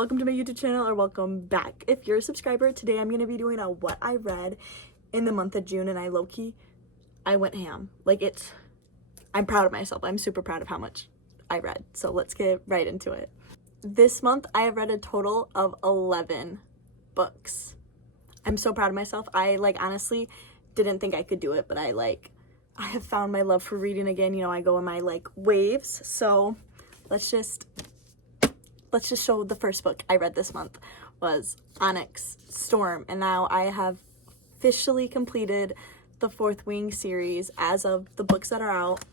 welcome to my YouTube channel, or welcome back if you're a subscriber. Today I'm going to be doing a what I read in the month of June, and I went ham. I'm proud of myself. I'm super proud of how much I read. So let's get right into it. This month I have read a total of 11 books. I'm so proud of myself. I honestly didn't think I could do it, but I have found my love for reading again. You know, I go in my waves. So let's just show the first book I read this month was Onyx Storm, and now I have officially completed the Fourth Wing series as of the books that are out.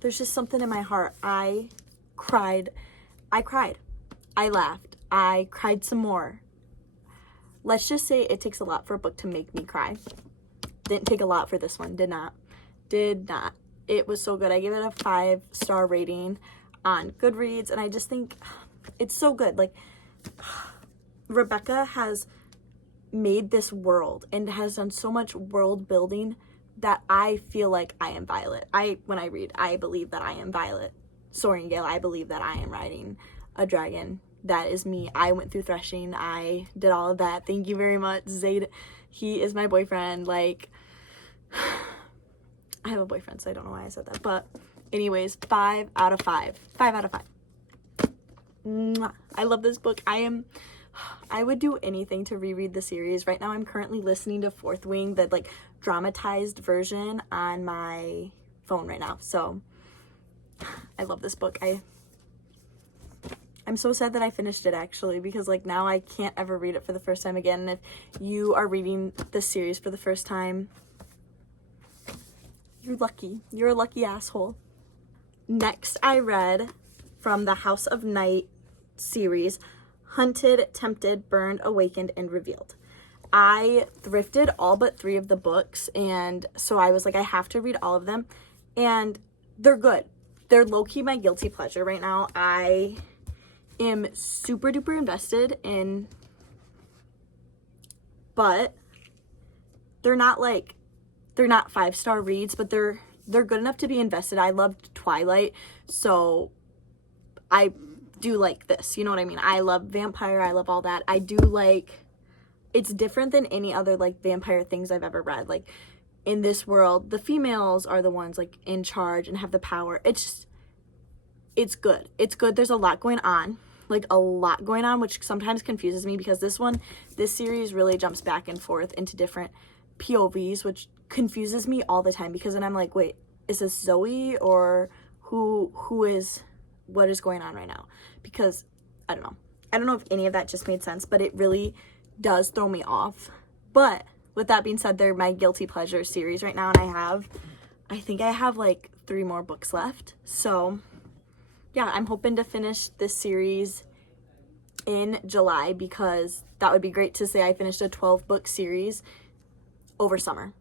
There's just something in my heart. I cried, I laughed, I cried some more. Let's just say it takes a lot for a book to make me cry. Didn't take a lot for this one. Did not. It was so good. I gave it a 5-star rating on Goodreads, and I just think it's so good. Rebecca has made this world and has done so much world building that I feel like I am Violet. When I read, I believe that I am Violet Soaringale. I believe that I am riding a dragon. That is me. I went through threshing. I did all of that. Thank you very much, Zayd. He is my boyfriend. I have a boyfriend, so I don't know why I said that. But anyways, 5 out of 5. 5 out of 5. Mwah. I love this book. I would do anything to reread the series. Right now I'm currently listening to Fourth Wing, the dramatized version on my phone right now. So I love this book. I'm so sad that I finished it, actually, because now I can't ever read it for the first time again. And if you are reading this series for the first time, you're lucky. You're a lucky asshole. Next, I read from the House of Night series, Hunted, Tempted, Burned, Awakened, and Revealed. I thrifted all but 3 of the books, and so I was I have to read all of them, and they're good. They're low-key my guilty pleasure right now. I am super duper invested in, but they're not 5-star reads, but they're good enough to be invested. I loved Twilight, so I do like this, you know what I mean? I love vampire, I love all that. I do it's different than any other vampire things I've ever read. In this world, the females are the ones in charge and have the power. It's good. It's good. There's a lot going on. Which sometimes confuses me, because this series really jumps back and forth into different POVs, which confuses me all the time, because then I'm wait, is this Zoe or what is going on right now? Because I don't know if any of that just made sense, but it really does throw me off. But with that being said, they're my guilty pleasure series right now, and I think I have 3 more books left. So yeah, I'm hoping to finish this series in July, because that would be great to say I finished a 12-book series over summer.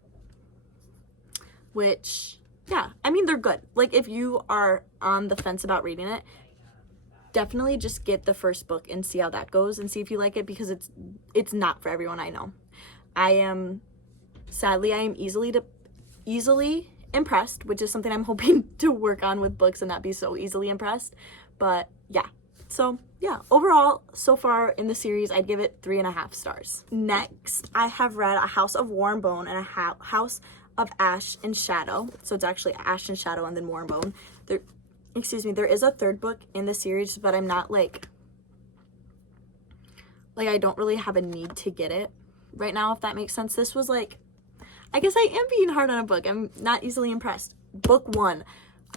Which, yeah, I mean, they're good. If you are on the fence about reading it, definitely just get the first book and see how that goes, and see if you like it, because it's not for everyone. I know. I am easily impressed, which is something I'm hoping to work on with books and not be so easily impressed. But yeah, so yeah, overall, so far in the series, I'd give it 3.5 stars. Next, I have read A House of War and Bone and A House of Ash and Shadow. So it's actually Ash and Shadow and then War and Bone. There is a 3rd book in the series, but I'm not I don't really have a need to get it right now, if that makes sense. This was I guess I am being hard on a book. I'm not easily impressed. Book 1,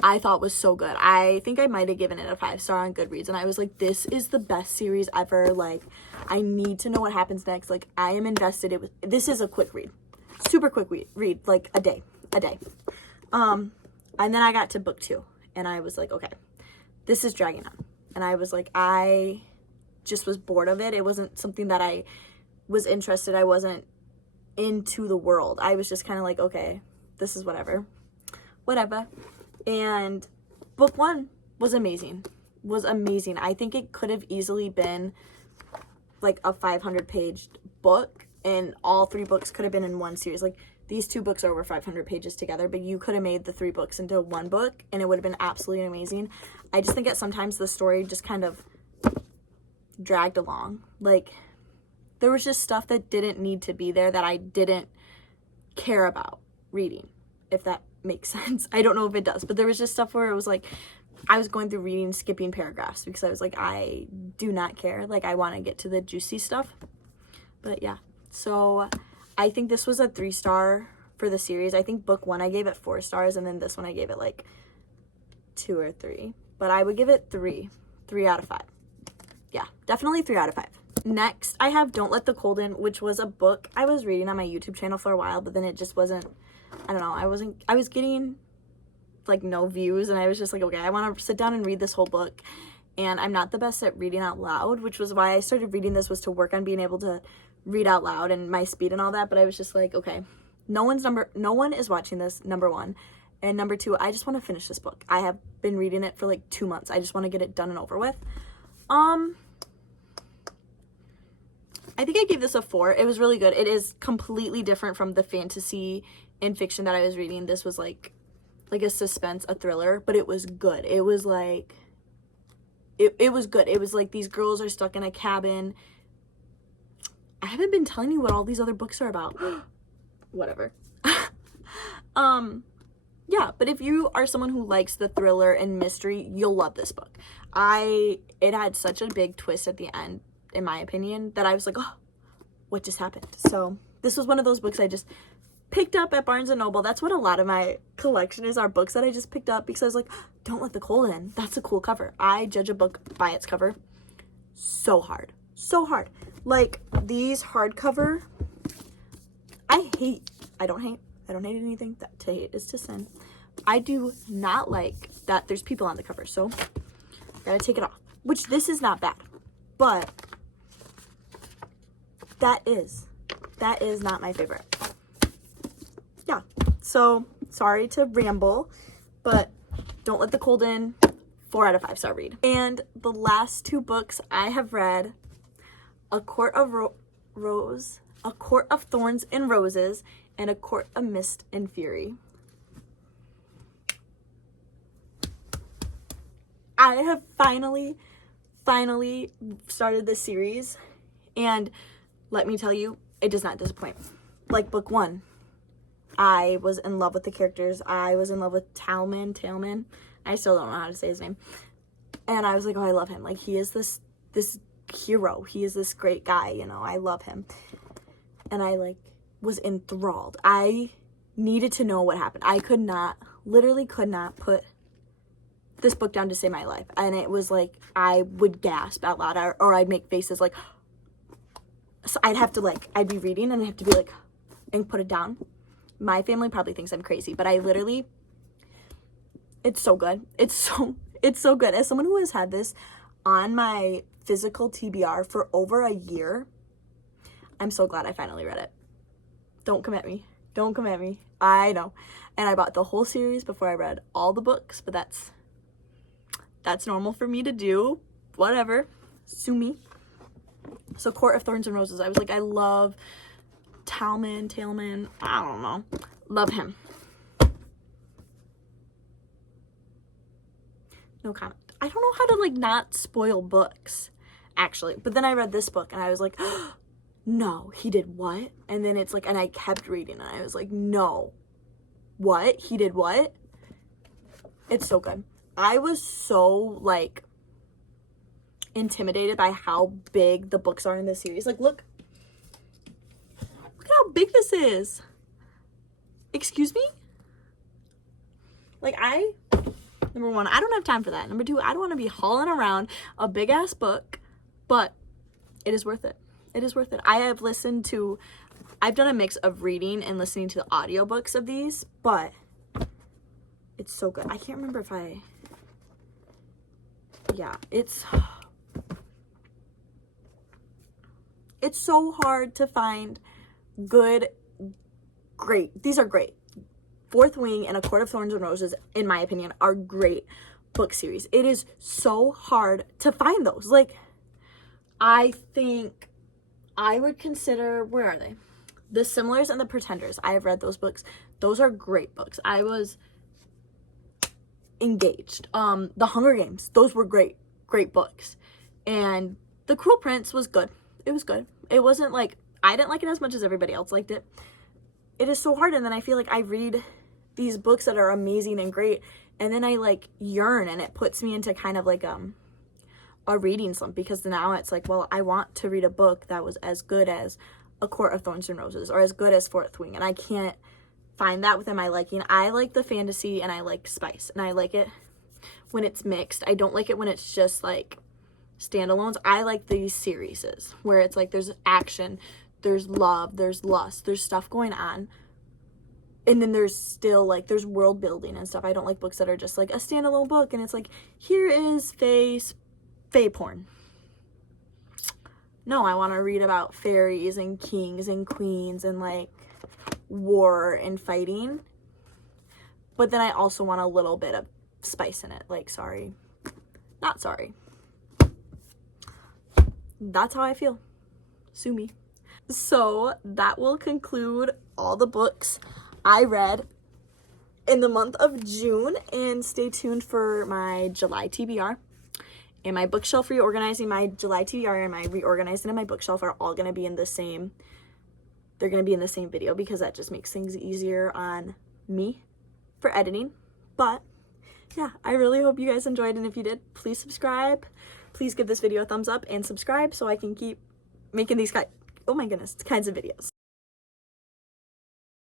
I thought was so good. I think I might have given it a 5-star on Goodreads, and I was this is the best series ever. I need to know what happens next. I am invested. This is a quick read. Super quick read, a day. And then I got to book 2, and I was okay, this is dragging on. And I was I just was bored of it. It wasn't something that I was interested. I wasn't into the world. I was just kind of okay, this is whatever. And book 1 was amazing. I think it could have easily been a 500-page book, and all 3 books could have been in one series. These 2 books are over 500 pages together, but you could have made the 3 books into one book, and it would have been absolutely amazing. I just think that sometimes the story just kind of just dragged along. Like, there was just stuff that didn't need to be there that I didn't care about reading, if that makes sense. I don't know if it does, but there was just stuff where it was like, I was going through reading, skipping paragraphs because I was like, I do not care. Like, I want to get to the juicy stuff. But yeah, so I think this was a 3-star for the series. I think book 1 I gave it 4 stars, and then this one I gave it like 2 or 3. But I would give it 3 out of 5. Yeah, definitely 3 out of 5. Next, I have Don't Let the Cold In, which was a book I was reading on my YouTube channel for a while, but then it just wasn't, I don't know, I was getting like no views, and I was just like, okay, I want to sit down and read this whole book. And I'm not the best at reading out loud, which was why I started reading this, was to work on being able to read out loud and my speed and all that. But I was just like, okay, no one is watching this, number 1. And number 2, I just want to finish this book. I have been reading it for like 2 months. I just want to get it done and over with. I think I gave this a 4. It was really good. It is completely different from the fantasy and fiction that I was reading. This was like a suspense, a thriller, but it was good. It was like, it was good. It was like these girls are stuck in a cabin. I haven't been telling you what all these other books are about. Whatever. Yeah, but if you are someone who likes the thriller and mystery, you'll love this book. It had such a big twist at the end, in my opinion, that I was like, oh, what just happened? So this was one of those books I just picked up at Barnes & Noble. That's what a lot of my collection is, are books that I just picked up because I was like, Don't Let the Cold In. That's a cool cover. I judge a book by its cover so hard. So hard. Like, these hardcover, I don't hate anything. That to hate is to sin. I do not like that there's people on the cover, so gotta take it off. Which, this is not bad, but that is not my favorite. Yeah, so sorry to ramble, but Don't Let the Cold In, 4 out of 5 star read. And the last 2 books I have read, A Court of A Court of Thorns and Roses, and A Court of Mist and Fury. I have finally started this series, and let me tell you, it does not disappoint. Like book 1, I was in love with the characters. I was in love with Talman. I still don't know how to say his name. And I was like, oh, I love him. Like, he is this hero. He is this great guy, you know. I love him. And I, was enthralled. I needed to know what happened. I literally could not put this book down to save my life. And it was like, I would gasp out loud, or I'd make faces like, so I'd have to I'd be reading and I'd have to be like, and put it down. My family probably thinks I'm crazy, but I literally, it's so good. It's so good. As someone who has had this on my physical TBR for over a year, I'm so glad I finally read it. Don't come at me. I know. And I bought the whole series before I read all the books, but that's normal for me to do. Whatever. Sue me. So Court of Thorns and Roses. I was like, I love Talman. I don't know. Love him. No comment. I don't know how to not spoil books, actually. But then I read this book and I was like, no, he did what? And then it's and I kept reading and I was like, no. What? He did what? It's so good. I was so intimidated by how big the books are in this series. Look at how big this is. Excuse me? Number 1, I don't have time for that. Number 2, I don't want to be hauling around a big ass book, but it is worth it. It is worth it. I've done a mix of reading and listening to the audiobooks of these, but it's so good. I can't remember if it's so hard to find great. These are great. Fourth Wing and A Court of Thorns and Roses, in my opinion, are great book series. It is so hard to find those. I think I would consider, where are they? The Similars and The Pretenders. I have read those books. Those are great books. I was engaged. The Hunger Games. Those were great books. And The Cruel Prince was good. It was good. It wasn't like, I didn't like it as much as everybody else liked it. It is so hard, and then I feel like I read these books that are amazing and great, and then I like yearn, and it puts me into kind of like a reading slump, because now it's like, well, I want to read a book that was as good as A Court of Thorns and Roses or as good as Fourth Wing, and I can't find that within my liking. I like the fantasy and I like spice, and I like it when it's mixed. I don't like it when it's just like standalones. I like these series where it's like there's action, there's love, there's lust, there's stuff going on, and then there's still like there's world building and stuff. I don't like books that are just like a standalone book and it's like, here is fae porn. No, I want to read about fairies and kings and queens and like war and fighting, but then I also want a little bit of spice in it. Like, sorry, not sorry. That's how I feel. Sue me. So that will conclude all the books I read in the month of June, and stay tuned for my July TBR. And my bookshelf reorganizing, my July TBR and my reorganizing of my bookshelf are all going to be in the same, they're going to be in the same video, because that just makes things easier on me for editing. But yeah, I really hope you guys enjoyed, and if you did, please subscribe. Please give this video a thumbs up and subscribe so I can keep making these kinds of videos.